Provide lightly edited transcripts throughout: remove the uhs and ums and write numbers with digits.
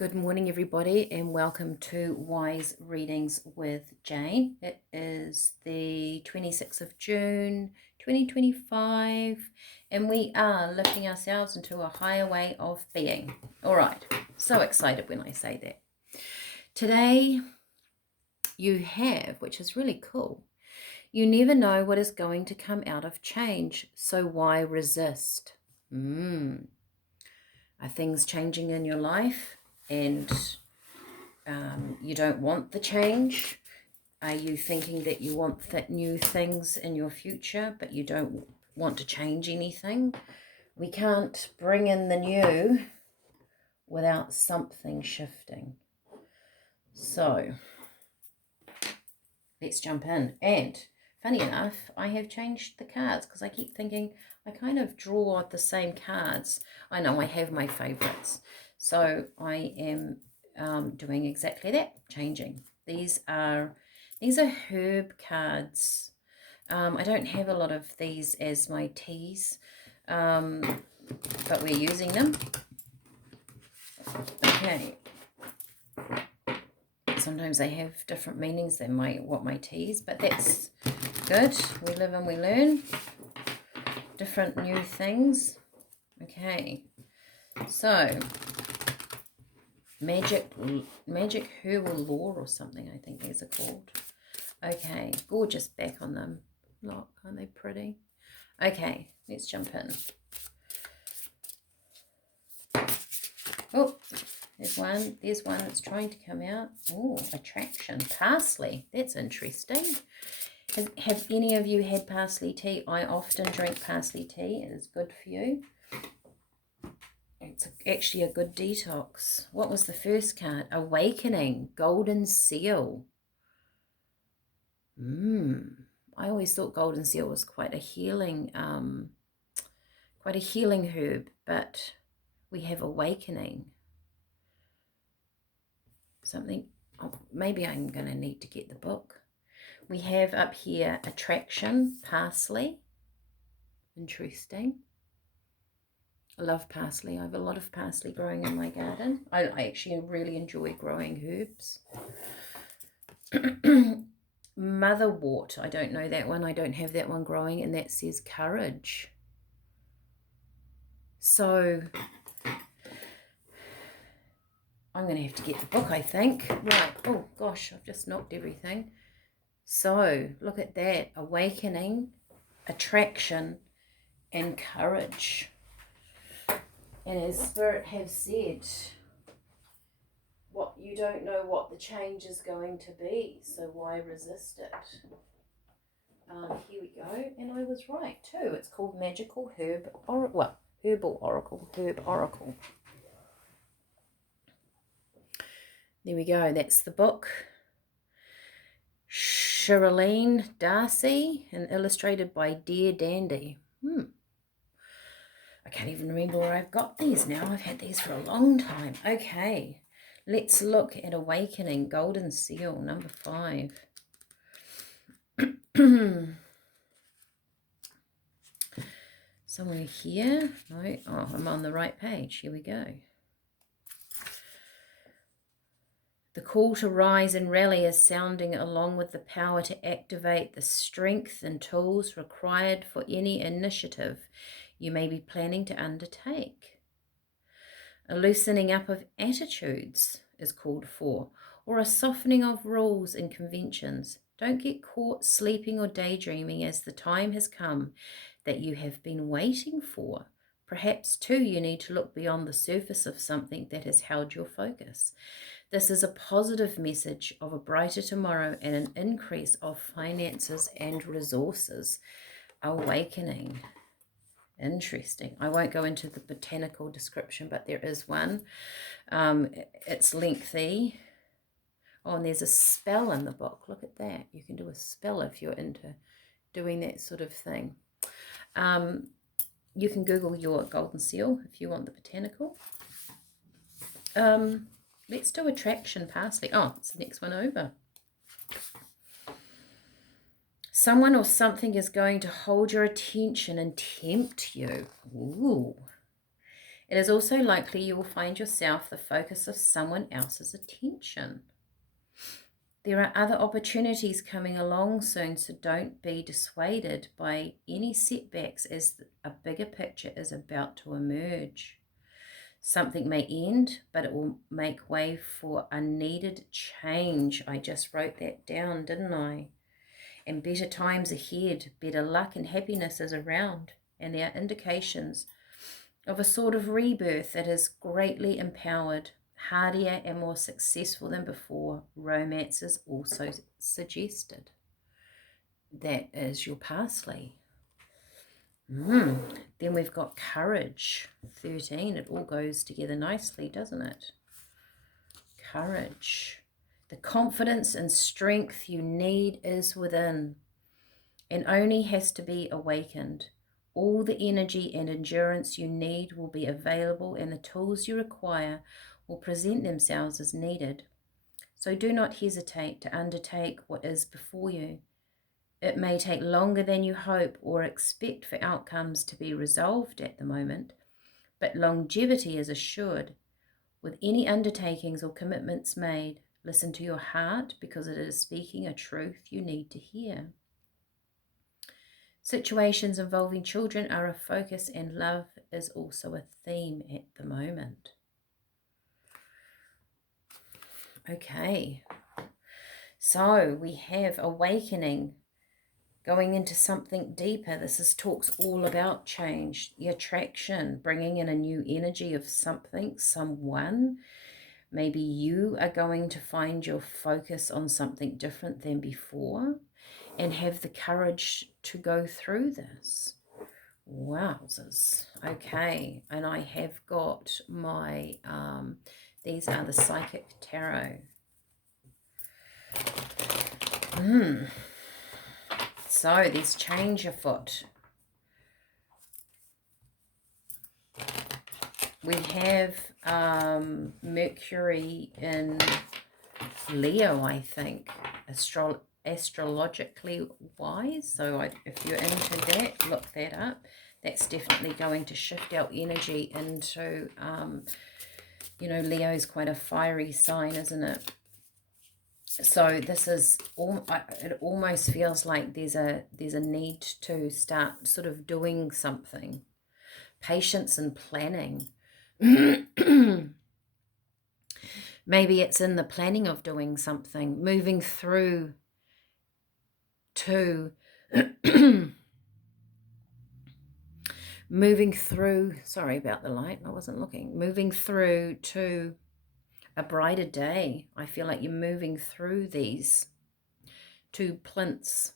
Good morning, everybody, and welcome to Wise Readings with Jane. It is the 26th of June, 2025, and we are lifting ourselves into a higher way of being. All right, so excited when I say that. Today, you have, which is really cool, you never know what is going to come out of change, so why resist? Are things changing in your life and you don't want the change? Are you thinking that you want new things in your future, but you don't want to change anything? We can't bring in the new without something shifting. So let's jump in. And funny enough, I have changed the cards because I keep thinking I kind of draw the same cards. I know I have my favorites. So I am doing exactly that, changing. These are herb cards. I don't have a lot of these as my teas, but we're using them. Okay. Sometimes they have different meanings than what my teas, but that's good. We live and we learn. Different new things. Okay. So Magic Herbal Lore or something, I think these are called. Okay, gorgeous back on them. Look, aren't they pretty? Okay, let's jump in. Oh, there's one that's trying to come out. Oh, attraction. Parsley. That's interesting. Have any of you had parsley tea? I often drink parsley tea. It is good for you. It's actually a good detox. What was the first card? Awakening. Golden Seal. I always thought golden seal was quite a healing herb, but we have awakening. Something, maybe I'm going to need to get the book. We have up here attraction, parsley. Interesting. I love parsley. I have a lot of parsley growing in my garden. I actually really enjoy growing herbs. Motherwort. I don't know that one. I don't have that one growing, and that says courage. So I'm going to have to get the book, I think. Right. Oh, gosh, I've just knocked everything. So look at that. Awakening, attraction, and courage. And as Spirit have said, what you don't know what the change is going to be, so why resist it? Here we go. And I was right, too. It's called Magical Herb Oracle. Well, Herbal Oracle. Herb Oracle. There we go. That's the book. Sherilyn Darcy and illustrated by Dear Dandy. I can't even remember where I've got these now. I've had these for a long time. Okay, let's look at Awakening, Golden Seal, number 5. Somewhere here. No, oh, I'm on the right page. Here we go. The call to rise and rally is sounding along with the power to activate the strength and tools required for any initiative you may be planning to undertake. A loosening up of attitudes is called for, or a softening of rules and conventions. Don't get caught sleeping or daydreaming, as the time has come that you have been waiting for. Perhaps, too, you need to look beyond the surface of something that has held your focus. This is a positive message of a brighter tomorrow and an increase of finances and resources. Awakening. Interesting. I won't go into the botanical description, but there is one. It's lengthy. Oh, and there's a spell in the book. Look at that. You can do a spell if you're into doing that sort of thing. You can Google your golden seal if you want the botanical. Let's do attraction, parsley. Oh, it's the next one over. Someone or something is going to hold your attention and tempt you. Ooh. It is also likely you will find yourself the focus of someone else's attention. There are other opportunities coming along soon, so don't be dissuaded by any setbacks as a bigger picture is about to emerge. Something may end, but it will make way for a needed change. I just wrote that down, didn't I? And better times ahead, better luck and happiness is around, and there are indications of a sort of rebirth that is greatly empowered, hardier and more successful than before. Romance is also suggested. That is your parsley. Then we've got courage, 13. It all goes together nicely, doesn't it? Courage. The confidence and strength you need is within and only has to be awakened. All the energy and endurance you need will be available, and the tools you require will present themselves as needed. So do not hesitate to undertake what is before you. It may take longer than you hope or expect for outcomes to be resolved at the moment, but longevity is assured. With any undertakings or commitments made, listen to your heart because it is speaking a truth you need to hear. Situations involving children are a focus, and love is also a theme at the moment. Okay, so we have awakening, going into something deeper. This talks all about change, the attraction, bringing in a new energy of something, someone. Maybe you are going to find your focus on something different than before and have the courage to go through this. Wowzers. Okay, and I have got my, these are the Psychic Tarot. So there's change afoot. We have Mercury in Leo, I think, astrologically wise. So if you're into that, look that up. That's definitely going to shift our energy into, you know, Leo's quite a fiery sign, isn't it? So this is, it almost feels like there's a need to start sort of doing something. Patience and planning. Maybe it's in the planning of doing something, moving through to sorry about the light, I wasn't looking, moving through to a brighter day. I feel like you're moving through these two plinths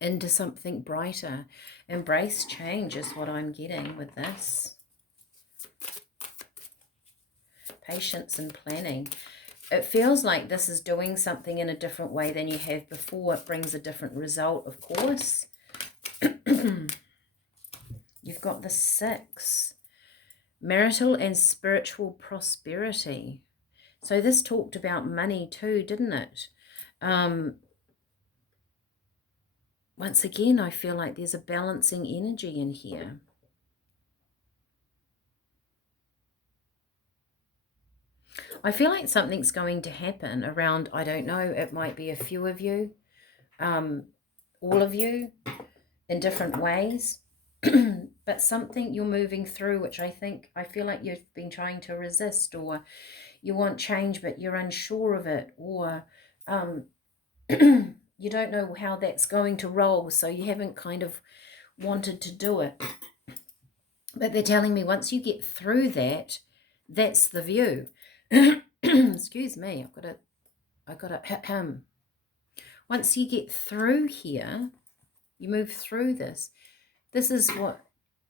into something brighter. Embrace change is what I'm getting with this. Patience and planning. It feels like this is doing something in a different way than you have before. It brings a different result, of course. You've got the 6. Marital and spiritual prosperity. So this talked about money too, didn't it? Once again, I feel like there's a balancing energy in here. I feel like something's going to happen around, I don't know, it might be a few of you, all of you in different ways, but something you're moving through, which I feel like you've been trying to resist, or you want change but you're unsure of it, or you don't know how that's going to roll, so you haven't kind of wanted to do it. But they're telling me once you get through that, that's the view. Excuse me, I got a once you get through here, you move through this. This is what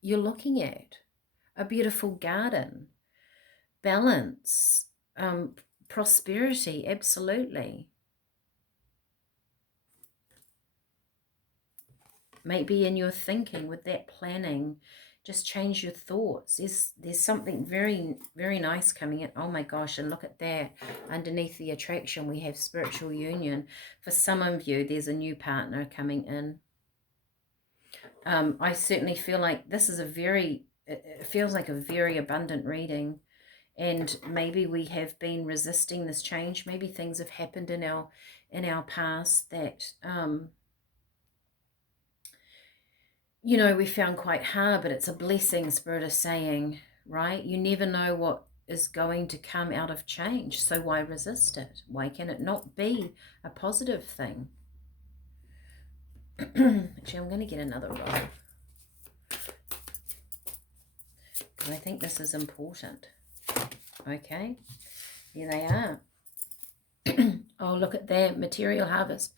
you're looking at. A beautiful garden, balance, prosperity, absolutely. Maybe in your thinking with that planning, just change your thoughts. There's something very, very nice coming in. Oh my gosh, and look at that. Underneath the attraction, we have spiritual union. For some of you, there's a new partner coming in. I certainly feel like this is it feels like a very abundant reading. And maybe we have been resisting this change. Maybe things have happened in our past that you know, we found quite hard, but it's a blessing, Spirit is saying, right? You never know what is going to come out of change, so why resist it? Why can it not be a positive thing? Actually, I'm going to get another roll, because I think this is important. Okay, here they are. Oh, look at that, material harvest.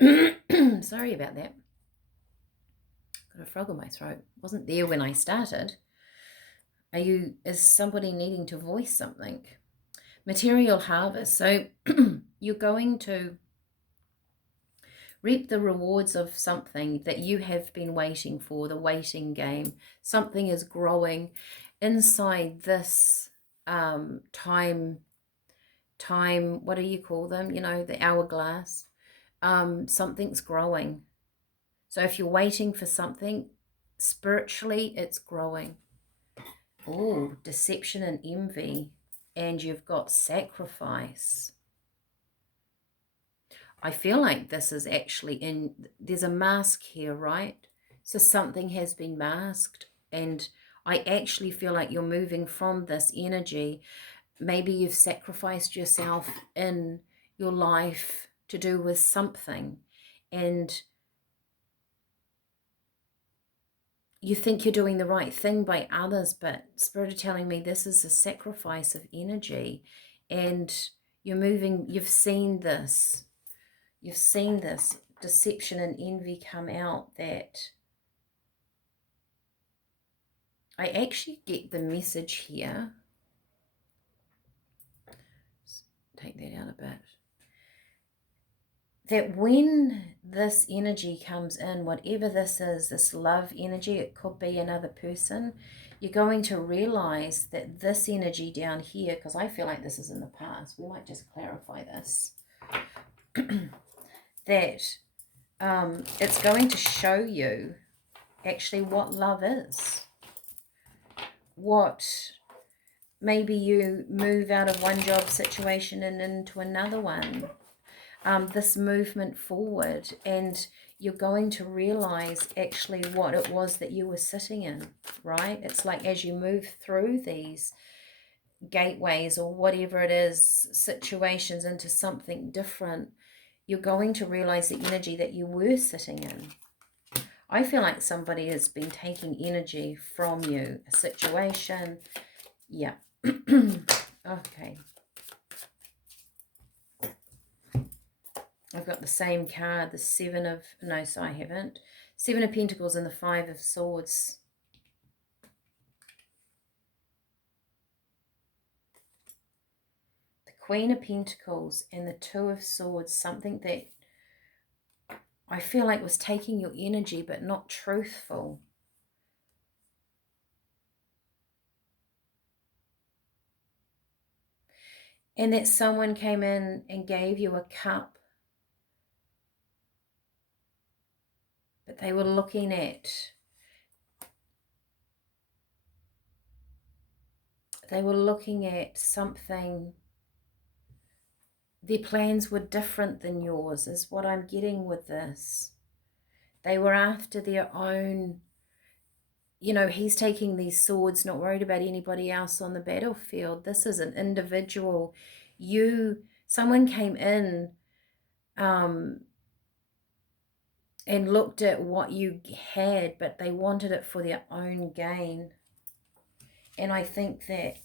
Sorry about that. Got a frog in my throat. Wasn't there when I started. Is somebody needing to voice something? Material harvest. So you're going to reap the rewards of something that you have been waiting for, the waiting game. Something is growing inside this time, what do you call them? You know, the hourglass. Something's growing. So if you're waiting for something, spiritually, it's growing. Oh, deception and envy. And you've got sacrifice. I feel like this is actually there's a mask here, right? So something has been masked, and I actually feel like you're moving from this energy. Maybe you've sacrificed yourself in your life to do with something, and you think you're doing the right thing by others, but Spirit are telling me this is a sacrifice of energy, and you're moving, you've seen this deception and envy come out. That I actually get the message here. Let's take that out a bit. That when this energy comes in, whatever this is, this love energy, it could be another person, you're going to realize that this energy down here, because I feel like this is in the past, we might just clarify this, that it's going to show you actually what love is. What maybe you move out of one job situation and into another one. This movement forward, and you're going to realize actually what it was that you were sitting in, right? It's like as you move through these gateways or whatever it is, situations into something different, you're going to realize the energy that you were sitting in. I feel like somebody has been taking energy from you, a situation. Yeah. Okay. I've got the same card, the Seven of... No, so I haven't. Seven of Pentacles and the Five of Swords. The Queen of Pentacles and the Two of Swords. Something that I feel like was taking your energy but not truthful. And that someone came in and gave you a cup. But they were looking at... something. Their plans were different than yours, is what I'm getting with this. They were after their own... You know, he's taking these swords, not worried about anybody else on the battlefield. This is an individual. Someone came in and looked at what you had, but they wanted it for their own gain. And I think that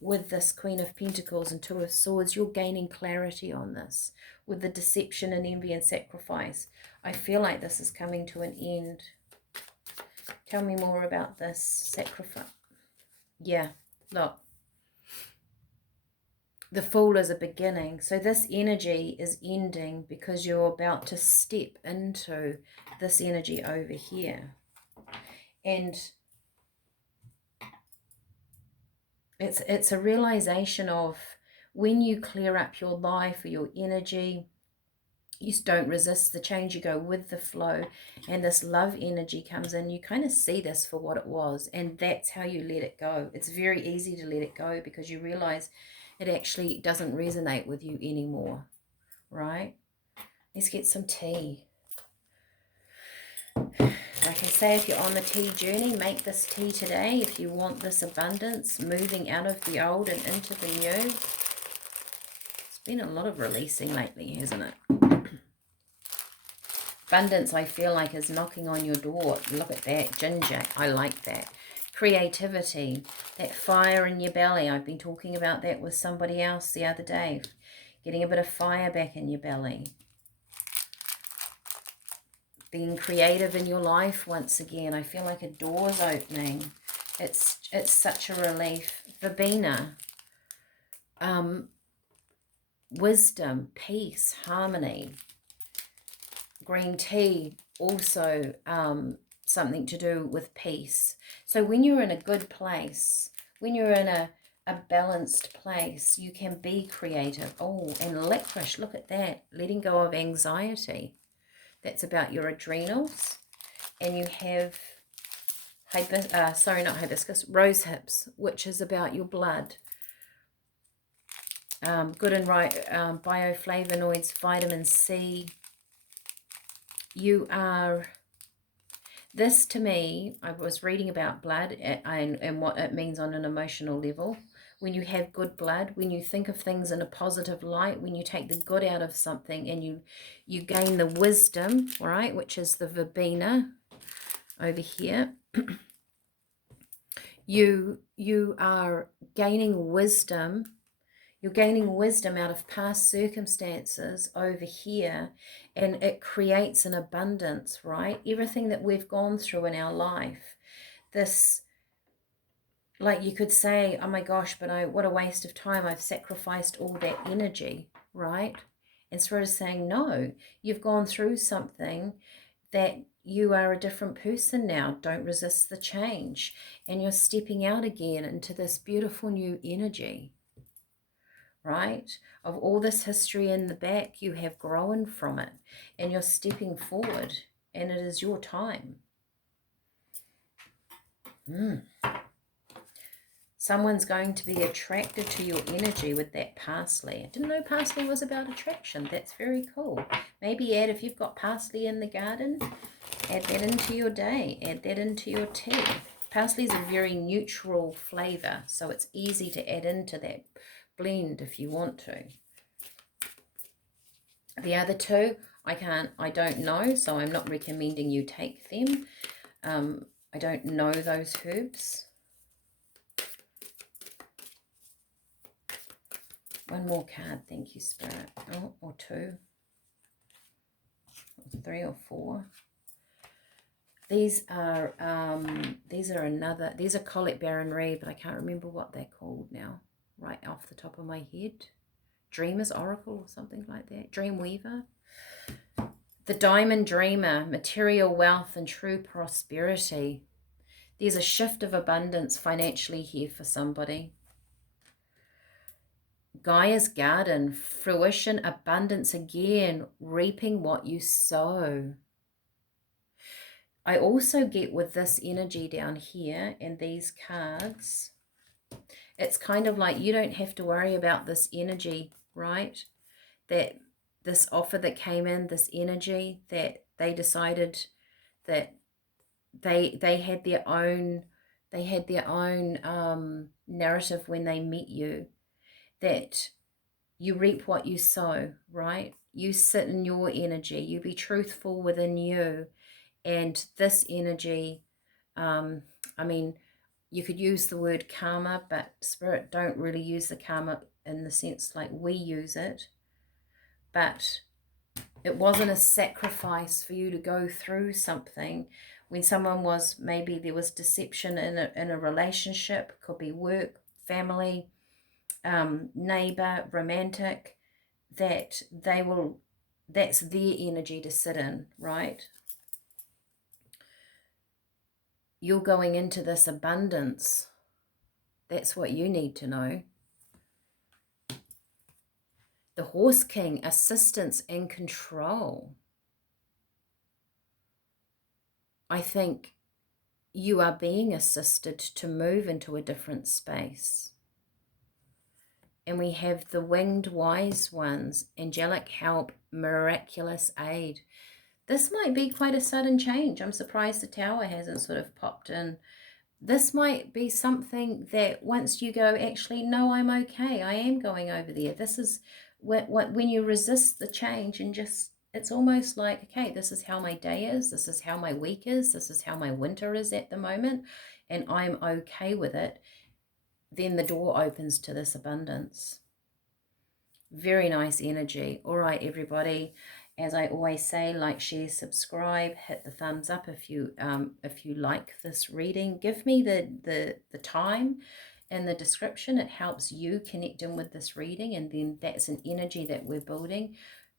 with this Queen of Pentacles and Two of Swords, you're gaining clarity on this. With the deception and envy and sacrifice, I feel like this is coming to an end. Tell me more about this sacrifice. Yeah, look. The Fool is a beginning. So this energy is ending because you're about to step into this energy over here. And it's a realization of when you clear up your life or your energy, You just don't resist the change, you go with the flow, and this love energy comes in. You kind of see this for what it was, and that's how you let it go. It's very easy to let it go because you realize it actually doesn't resonate with you anymore, right? Let's get some tea. Like I say, if you're on the tea journey, make this tea today. If you want this abundance, moving out of the old and into the new. It's been a lot of releasing lately, hasn't it? Abundance, I feel like, is knocking on your door. Look at that, ginger. I like that. Creativity, that fire in your belly. I've been talking about that with somebody else the other day. Getting a bit of fire back in your belly. Being creative in your life once again. I feel like a door's opening. It's such a relief. Verbena. Wisdom, peace, harmony. Green tea, also something to do with peace. So when you're in a good place, when you're in a balanced place, you can be creative. Oh, and licorice, look at that. Letting go of anxiety. That's about your adrenals. And you have, not hibiscus, rose hips, which is about your blood. Good and right, bioflavonoids, vitamin C. You are, this to me, I was reading about blood and what it means on an emotional level. When you have good blood, when you think of things in a positive light, when you take the good out of something and you gain the wisdom, right, which is the verbena over here. You are gaining wisdom. You're gaining wisdom out of past circumstances over here, and it creates an abundance, right? Everything that we've gone through in our life, this, like you could say, oh my gosh, but what a waste of time. I've sacrificed all that energy, right? Instead of saying, no, you've gone through something that you are a different person now. Don't resist the change. And you're stepping out again into this beautiful new energy. Right? Of all this history in the back, you have grown from it and you're stepping forward, and it is your time. Someone's going to be attracted to your energy with that parsley. I didn't know parsley was about attraction. That's very cool. Maybe if you've got parsley in the garden, add that into your day. Add that into your tea. Parsley is a very neutral flavor, so it's easy to add into that blend if you want to. The other two, I don't know, so I'm not recommending you take them. I don't know those herbs. One more card, thank you, Spirit. Oh, or two, or three, or four. These are Colette Baron Reed, but I can't remember what they're called now, right off the top of my head. Dreamer's Oracle or something like that. Dreamweaver. The Diamond Dreamer, material wealth and true prosperity. There's a shift of abundance financially here for somebody. Gaia's Garden, fruition, abundance again, reaping what you sow. I also get with this energy down here and these cards, it's kind of like you don't have to worry about this energy, right? That this offer that came in, this energy that they decided that they had their own narrative when they met you, that you reap what you sow, right? You sit in your energy, you be truthful within you, and this energy, I mean, you could use the word karma, but Spirit don't really use the karma in the sense like we use it. But it wasn't a sacrifice for you to go through something when someone was, maybe there was deception in a relationship, could be work, family, neighbor, romantic, that's their energy to sit in, right? You're going into this abundance. That's what you need to know. The Horse King, assistance and control. I think you are being assisted to move into a different space. And we have the Winged Wise Ones, angelic help, miraculous aid. This might be quite a sudden change. I'm surprised the Tower hasn't sort of popped in. This might be something that once you go, actually, no, I'm okay, I am going over there. This is when you resist the change and just, it's almost like, okay, this is how my day is, this is how my week is, this is how my winter is at the moment, and I'm okay with it. Then the door opens to this abundance. Very nice energy. All right, everybody. As I always say, like, share, subscribe, hit the thumbs up if you like this reading. Give me the time in the description. It helps you connect in with this reading, and then that's an energy that we're building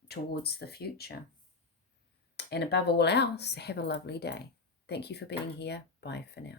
towards the future. And above all else, have a lovely day. Thank you for being here. Bye for now.